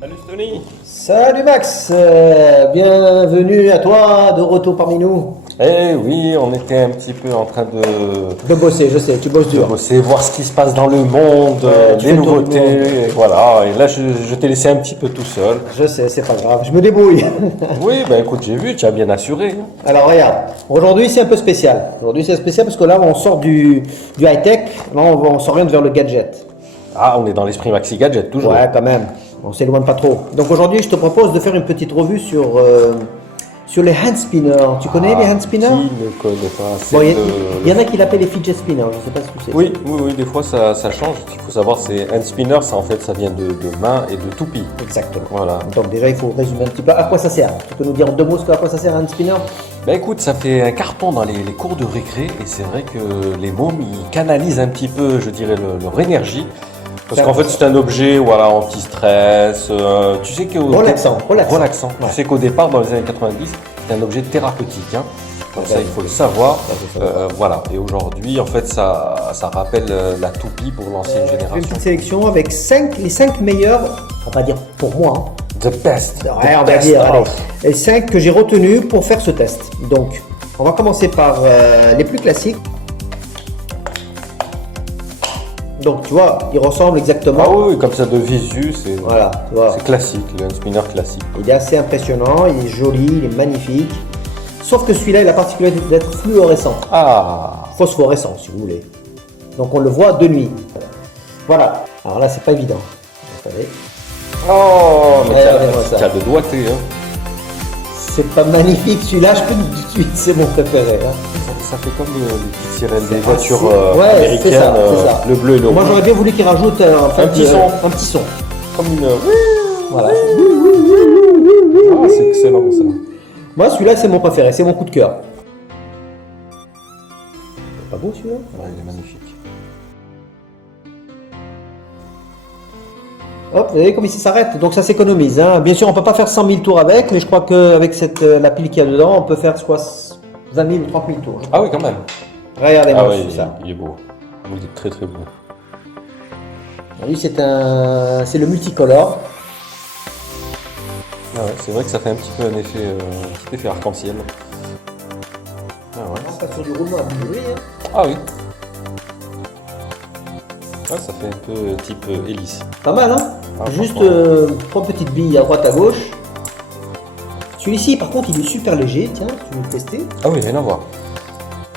Salut Tony. Salut Max, bienvenue à toi, de retour parmi nous. Eh oui, on était un petit peu en train De bosser, je sais, tu bosses de dur. bosser, voir ce qui se passe dans le monde, Tu des fais le tour du nouveautés, monde. et voilà. Et là, je t'ai laissé un petit peu tout seul. Je sais, c'est pas grave, je me débrouille. Oui, ben écoute, j'ai vu, tu as bien assuré, hein. Alors regarde, aujourd'hui c'est un peu spécial. Aujourd'hui c'est spécial parce que là on sort du high-tech, là on s'oriente vers le gadget. Ah, on est dans l'esprit Maxi Gadget, toujours. Ouais, quand même, on s'éloigne pas trop. Donc aujourd'hui je te propose de faire une petite revue sur les hand spinners. Tu connais les hand spinners? Qui ne connaît pas? C'est Bon, le- il y en a qui l'appellent les fidget spinners, je sais pas ce que c'est. Oui, oui, oui, des fois ça change. Ce qu'il faut savoir, c'est hand spinner, ça en fait, ça vient de main et de toupie. Exactement. Voilà. Donc déjà il faut résumer un petit peu à quoi ça sert. Tu peux nous dire en deux mots à quoi ça sert un hand spinner? Bah écoute, ça fait un carton dans les cours de récré et c'est vrai que les mômes ils canalisent un petit peu, je dirais, leur énergie. Parce qu'en fait c'est un objet voilà, anti-stress, tu sais que Relaxant. relaxant. Ouais. Tu sais qu'au départ dans les années 90 c'est un objet thérapeutique, hein. Donc ça il faut le savoir. Voilà. Et aujourd'hui en fait ça rappelle la toupie pour l'ancienne J'ai fait une génération. petite sélection avec les 5 meilleurs, on va dire pour moi, The best. hein. The Ouais, on va best dire, allez, of. les 5 que j'ai retenus pour faire ce test. Donc on va commencer par les plus classiques. Donc tu vois, ils ressemblent exactement. Ah oui, comme ça de visu, c'est Voilà, tu vois. c'est classique, le hand spinner classique. Il est assez impressionnant, il est joli, il est magnifique. Sauf que celui-là, il a la particularité d'être fluorescent. Ah. Phosphorescent si vous voulez. Donc on le voit de nuit. Voilà. Alors là c'est pas évident. Vous savez. Oh, mais Regardez-moi ça. t'as le doigté, hein. C'est pas magnifique celui-là, je peux te dire tout de suite, c'est mon préféré. Hein. Ça fait comme les petites sirènes des voitures Ouais, américaines, c'est ça, c'est ça. le bleu et le Moi rouge. j'aurais bien voulu qu'il rajoute en fait, Un petit son. un petit son. Comme une. Voilà. Ah, c'est excellent ça. Moi celui-là c'est mon préféré, c'est mon coup de cœur. C'est pas beau celui-là? Ouais, il est magnifique. Hop, vous voyez comme il s'arrête, donc ça s'économise. Hein. Bien sûr on peut pas faire 100 000 tours avec, mais je crois qu'avec la pile qu'il y a dedans, on peut faire soit 20 000 ou 30 000 tours. Ah oui, quand même. Regardez-moi Ah oui, ça. il est beau. Il est très très beau. Lui c'est le multicolore. Ah ouais, c'est vrai que ça fait un petit peu un petit effet arc-en-ciel. Ah ouais. On passe sur du roulement à bouger, hein. Ah oui. Ouais, ça fait un peu type hélice. Pas mal, hein. Ah, Juste franchement. 3 petites billes à droite à gauche. Celui-ci, par contre, il est super léger. Tiens, tu veux le tester? Ah oui, rien à voir.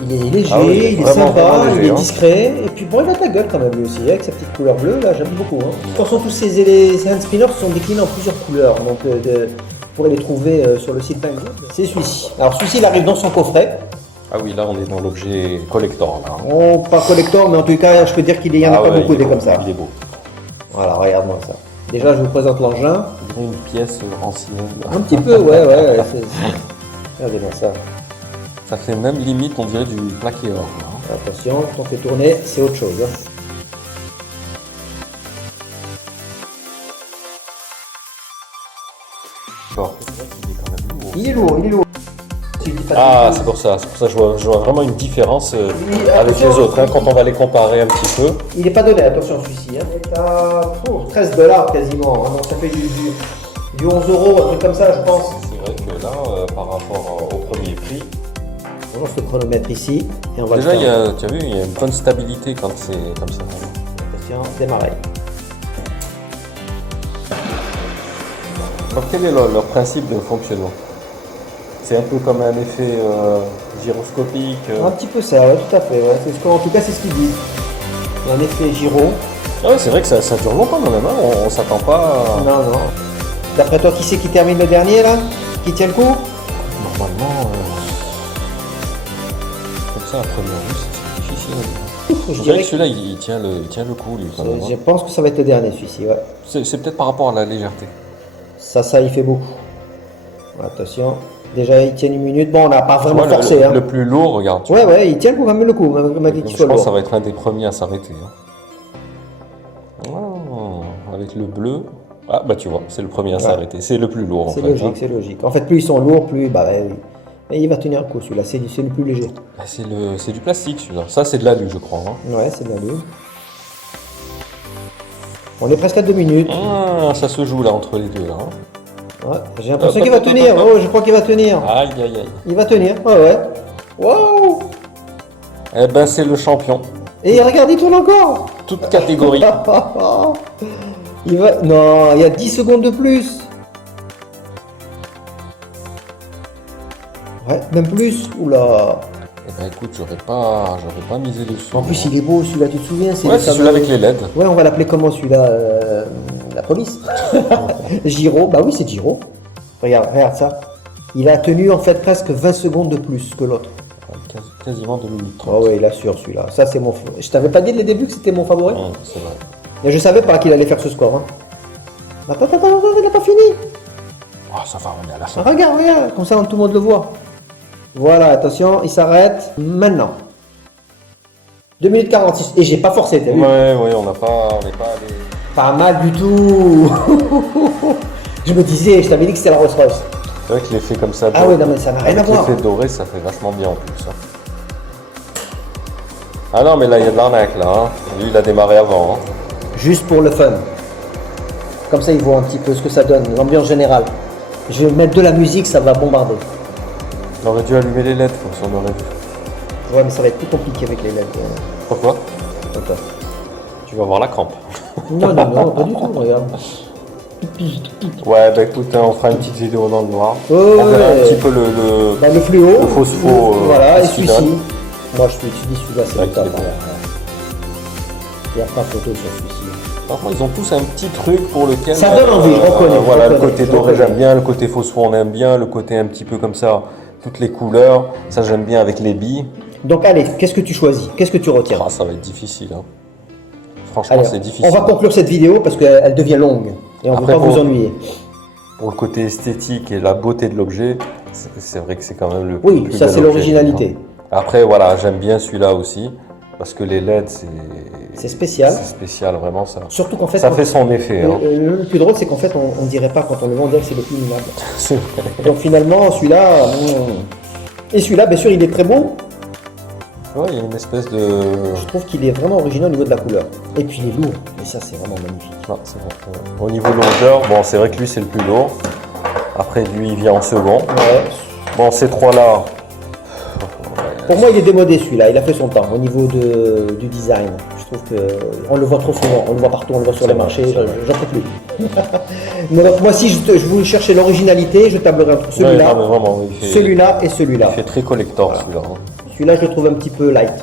Il est léger, Ah oui, il est vraiment, sympa, vraiment léger, il est hein. discret. Et puis bon, il a de la gueule quand même lui aussi, avec sa petite couleur bleue. Là, j'aime beaucoup. Hein. De toute façon, tous ces hand spinners sont déclinés en plusieurs couleurs. Donc, vous pourrez les trouver sur le site Penguin. C'est celui-ci. Alors, celui-ci, il arrive dans son coffret. Ah oui, là on est dans l'objet collector là, hein. Oh, pas collector, mais en tout cas, je peux dire qu'il y en a Ah pas ouais, beaucoup il est des beau, comme ça. Il est beau. Voilà, regarde-moi ça. Déjà, je vous présente l'engin. On dirait une pièce ancienne. Un petit peu, ouais. Regardez-moi ça. Ça fait même limite, on dirait du plaqué or, là, hein. Attention, quand on fait tourner, c'est autre chose. Hein. D'accord. Il est quand même lourd. Il est lourd, il est lourd. Ah, c'est pour ça que je vois vraiment une différence Oui, avec les attention. autres, hein, quand on va les comparer un petit peu. Il n'est pas donné, attention celui-ci. Hein. Il est à $13 quasiment. Hein. Donc ça fait du 11 €, un truc comme ça, je pense. C'est vrai que là, par rapport au premier prix, On lance le chronomètre ici et on va déjà le faire. tu as vu, il y a une bonne stabilité quand c'est comme ça. Attention, démarrer. Donc quel est leur principe de fonctionnement? C'est un peu comme un effet gyroscopique. Un petit peu ça, ouais, tout à fait. Ouais. En tout cas, c'est ce qu'ils disent. Il y a un effet gyro. Ah ouais, c'est vrai que ça dure longtemps quand même, hein. On s'attend pas à... Non. D'après toi, qui c'est qui termine le dernier là? Qui tient le coup? Normalement, comme ça, à première vue, c'est difficile. Je Je dirais dirais que que celui-là, il tient le coup, lui, quand même, je hein. pense que ça va être le dernier celui-ci. Ouais. C'est peut-être par rapport à la légèreté. Ça, il fait beaucoup. Attention. Déjà, il tient une minute. Bon, on n'a pas vraiment Tu vois, forcé. Hein. le plus lourd, regarde. Tu Ouais, il tient le coup, quand même le coup, malgré qu'il je soit pense que ça lourd. va être un des premiers à s'arrêter, hein. Oh, avec le bleu. Ah, bah tu vois, c'est le premier à s'arrêter. C'est le plus lourd, en C'est fait, logique, hein. c'est logique. En fait, plus ils sont lourds, plus bah, oui. Et il va tenir le coup, celui-là. C'est le plus léger. Ah, c'est du plastique, celui-là. Ça, c'est de l'alu, je crois, hein. Ouais, c'est de l'alu. On est presque à 2 minutes. Ah, ça se joue là entre les deux là. Ouais, j'ai l'impression qu'il va tenir. Oh, je crois qu'il va tenir. Aïe aïe aïe. Il va tenir. Ouais, ouais. Waouh. Eh ben c'est le champion. Et regarde, il tourne encore. Toute catégorie. Il va... Non, il y a 10 secondes de plus. Ouais, même plus. Oula. Eh ben écoute, j'aurais pas misé dessus. En plus, il est beau celui-là, tu te souviens? Ouais, c'est celui-là avec les LED. Ouais, on va l'appeler comment celui-là? La police. Giro. Bah oui, c'est Giro. Regarde, regarde ça. Il a tenu en fait presque 20 secondes de plus que l'autre. Quasiment 2 minutes 30. Oh ouais, il assure celui-là. Ça, c'est mon. Je t'avais pas dit dès le début que c'était mon favori? C'est vrai. Mais je savais pas qu'il allait faire ce score. Hein. Attends, il n'a pas fini. Oh, ça va, on est à la fin. Regarde, regarde, comme ça tout le monde le voit. Voilà, attention, il s'arrête maintenant. 2 minutes 46. Et j'ai pas forcé, t'as vu? Ouais, on n'est pas allé. Pas mal du tout. Je me disais, je t'avais dit que c'était la Rolls Royce. C'est vrai que l'effet comme ça. Ah ouais, non mais ça n'a rien à voir. L'effet doré, ça fait vachement bien en plus. Hein. Ah non, mais là, il y a de l'arnaque là. Hein. Lui, il a démarré avant. Hein. Juste pour le fun. Comme ça, ils voient un petit peu ce que ça donne, l'ambiance générale. Je vais mettre de la musique, ça va bombarder. On aurait dû allumer les LED, comme ça on aurait vu. Ouais, mais ça va être plus compliqué avec les LED. Pourquoi? Attends. Tu vas avoir la crampe. Non, pas du tout, regarde. Ouais, bah écoute, hein, on fera une petite vidéo dans le noir. Oh, on verra ouais. un petit peu le Bah, le fluo. le phospho. Voilà, et celui-là. celui-ci. Moi, je te dis celui-là, c'est Ouais, le top. qui est bon. Il n'y a pas photo sur celui-ci. Par contre, ils ont tous un petit truc pour lequel. Ça donne envie, je reconnais. Voilà, je le reconnais, côté je doré, reconnais. j'aime bien. Le côté phosphore, on aime bien. Le côté un petit peu comme ça, toutes les couleurs. Ça, j'aime bien avec les billes. Donc, allez, qu'est-ce que tu choisis? Qu'est-ce que tu retiens? Ah, ça va être difficile. Hein. Franchement, Allez, c'est difficile. on va conclure cette vidéo parce qu'elle devient longue. Et on ne veut Après, pas vous pour- ennuyer. Pour le côté esthétique et la beauté de l'objet, c'est vrai que c'est quand même le Oui, plus ça bel c'est objet, l'originalité. hein. Après, voilà, j'aime bien celui-là aussi. Parce que les LED, C'est spécial. c'est spécial, vraiment ça. Surtout qu'en fait, Ça fait son effet. Hein. le plus drôle, c'est qu'en fait, on ne dirait pas quand on le vend, on dirait que c'est le plus minable. C'est vrai. Donc finalement, celui-là. Et celui-là, bien sûr, il est très beau. Ouais, il y a une espèce de. Je trouve qu'il est vraiment original au niveau de la couleur. Et puis il est lourd. Et ça, c'est vraiment magnifique. Non, c'est vrai. Au niveau longueur, bon, c'est vrai que lui, c'est le plus lourd. Après, lui, il vient en second. Ouais. Bon, ces trois-là. Pour moi, il est démodé celui-là. Il a fait son temps au niveau du design. Je trouve qu'on le voit trop souvent. On le voit partout, on le voit sur C'est les vrai, marchés. c'est vrai. J'en peux plus. Donc, moi, si je voulais chercher l'originalité, je tablerais entre Ouais, celui-là, non, mais vraiment, il fait, celui-là et celui-là. il fait très collector, celui-là. Hein. Celui-là, je le trouve un petit peu light.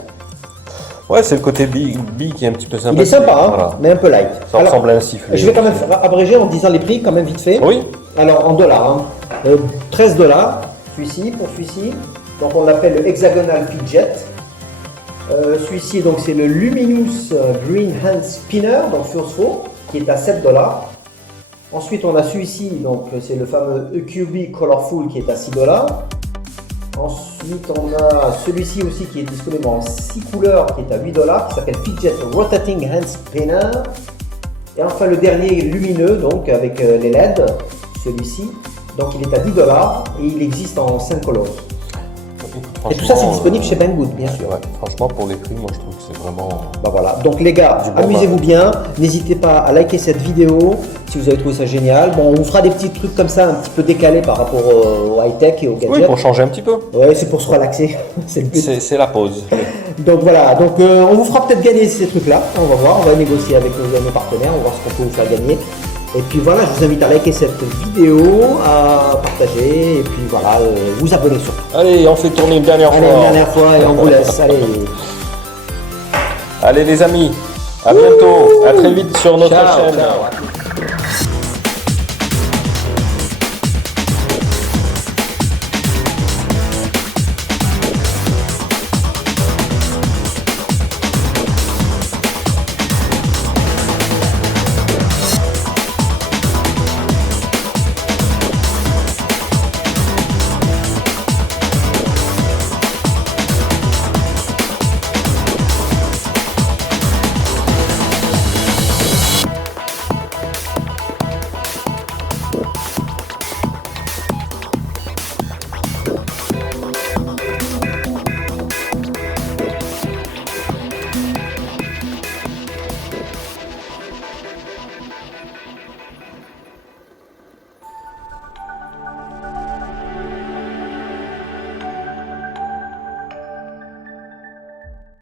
Ouais, c'est le côté big qui est un petit peu sympa. Il est sympa, hein, Voilà. mais un peu light. Ça Alors, ressemble à un sifflet. je vais quand même abréger en disant les prix, quand même vite fait. Oui. Alors, en dollars, hein. 13 $, celui-ci, pour celui-ci. Donc, on l'appelle le Hexagonal Fidget. Celui-ci, donc, c'est le Luminous Green Hand Spinner, donc Phospho, qui est à 7 $. Ensuite, on a celui-ci, donc, c'est le fameux EQB Colorful, qui est à 6 $. Ensuite, on a celui-ci aussi qui est disponible en 6 couleurs, qui est à 8 $, qui s'appelle Fidget Rotating Hand Spinner. Et enfin, le dernier lumineux, donc, avec les LED, celui-ci. Donc, il est à 10 $ et il existe en 5 couleurs. Et tout ça, c'est disponible chez Banggood, bien sûr. Ouais, franchement, pour les prix, moi, je trouve que c'est vraiment. Bah voilà. Donc les gars, Du bon amusez-vous bien. N'hésitez pas à liker cette vidéo si vous avez trouvé ça génial. Bon, on vous fera des petits trucs comme ça, un petit peu décalés par rapport au high-tech et aux gadgets. Oui, pour changer un petit peu. Ouais, c'est pour se relaxer. C'est le but. C'est la pause. Donc voilà, donc on vous fera peut-être gagner ces trucs-là. On va voir, on va négocier avec nos partenaires, on va voir ce qu'on peut vous faire gagner. Et puis voilà, je vous invite à liker cette vidéo, à partager, et puis voilà, vous abonner surtout. Allez, on fait tourner une dernière Allez, fois. une dernière fois et on vous laisse. Allez, Allez, les amis, à bientôt. À très vite sur notre ciao, chaîne. ciao.